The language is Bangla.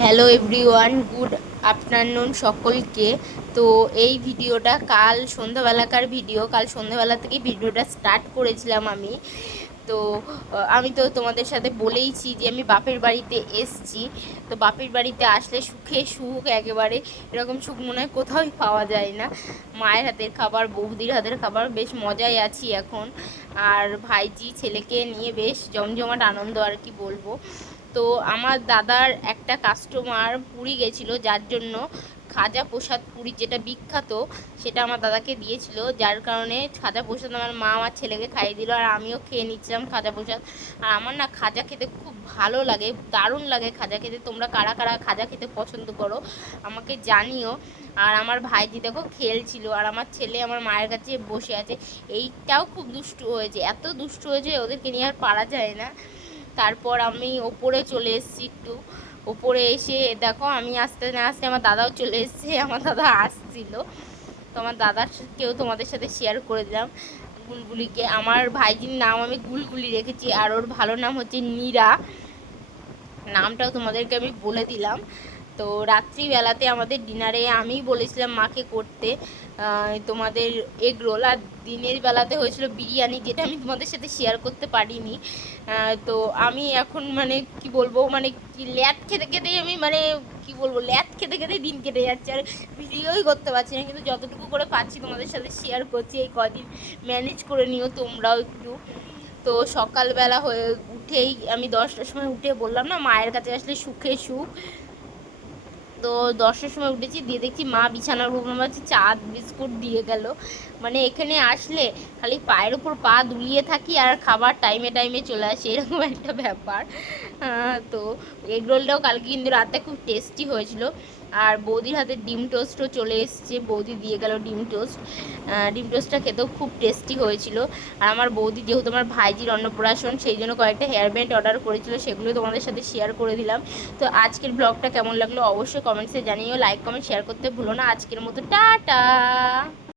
হ্যালো এভরিওয়ান, গুড আফটারনুন সকলকে। তো এই ভিডিওটা কাল সন্ধ্যাবেলাকার ভিডিও। কাল সন্ধ্যাবেলা থেকে ভিডিওটা স্টার্ট করেছিলাম আমি। তো আমি তো তোমাদের সাথে বলেইছি যে আমি বাপের বাড়িতে এসছি। তো বাপের বাড়িতে আসলে সুখে সুখ একেবারে, এরকম সুখ মনে হয় কোথাওই পাওয়া যায় না। মায়ের হাতের খাবার, বৌদির হাতের খাবার, বেশ মজায় আছি এখন। আর ভাইজি ছেলেকে নিয়ে বেশ জমজমাট আনন্দ, আর কি বলবো। তো আমার দাদার একটা কাস্টমার পুরী গেছিলো, যার জন্য খাজা প্রসাদ পুরী যেটা বিখ্যাত, সেটা আমার দাদাকে দিয়েছিল। যার কারণে খাজা প্রসাদ আমার মা আমার ছেলেকে খাইয়ে দিল, আর আমিও খেয়ে নিচ্ছিলাম খাজা প্রসাদ। আর আমার না খাজা খেতে খুব ভালো লাগে, দারুণ লাগে খাজা খেতে। তোমরা কারা কারা খাজা খেতে পছন্দ করো আমাকে জানিও। আর আমার ভাইজি দেখো খেলছিল, আর আমার ছেলে আমার মায়ের কাছে বসে আছে। এইটাও খুব দুষ্টু হয়েছে, এত দুষ্টু হয়েছে ওদেরকে নিয়ে আর পারা যায় না। তারপর আমি ওপরে চলে এসেছি একটু। ওপরে এসে দেখো আমি আসতে না আসতে আমার দাদাও চলে এসেছে, আমার দাদা আসছিল। তো আমার দাদাকেও তোমাদের সাথে শেয়ার করে দিলাম, গুলগুলিকে। আমার ভাইজির নাম আমি গুলগুলি রেখেছি, আর ওর ভালো নাম হচ্ছে নীরা। নামটাও তোমাদেরকে আমি বলে দিলাম। তো রাত্রিবেলাতে আমাদের ডিনারে আমি বলেছিলাম মাকে করতে তোমাদের এগ রোল, আর দিনের বেলাতে হয়েছিল বিরিয়ানি, যেটা আমি তোমাদের সাথে শেয়ার করতে পারিনি। তো আমি এখন মানে কি বলবো, মানে কি ল্যাদ খেতে খেতেই আমি মানে কি বলবো, ল্যাদ খেতে খেতেই দিন কেটে যাচ্ছে, আর ভিডিওই করতে পারছি না। কিন্তু যতটুকু করে পাচ্ছি তোমাদের সাথে শেয়ার করছি। এই কদিন ম্যানেজ করে নিও তোমরাও একটু। তো সকালবেলা হয়ে উঠেই আমি 10টার সময় উঠে, বললাম না মায়ের কাছে আসলে সুখে সুখ। তো 10টার সময় উঠেছি, দিয়ে দেখছি মা বিছানার উপর পাচ্ছি চা বিস্কুট দিয়ে গেল। মানে এখানে আসলে খালি পায়ের উপর পা দুলিয়ে থাকি, আর খাবার টাইমে টাইমে চলে আসে, এরকম একটা ব্যাপার। তো এগ রোলটাও কালকে কিন্তু রাতে খুব টেস্টি হয়েছিল। আর বৌদির হাতে ডিম টোস্টও চলে এসছে, বৌদি দিয়ে গেল ডিম টোস্ট। ডিম টোস্টটা খেতেও খুব টেস্টি হয়েছিল। আর আমার বৌদি যেহেতু আমার ভাইজির অন্নপ্রাশন, সেই জন্য কয়েকটা হেয়ার ব্যান্ড অর্ডার করেছিল, সেগুলো তোমাদের সাথে শেয়ার করে দিলাম। তো আজকের ব্লগটা কেমন লাগলো অবশ্যই কমেন্টসে জানিও, লাইক কমেন্ট শেয়ার করতে ভুলো না। আজকের মতো টাটা।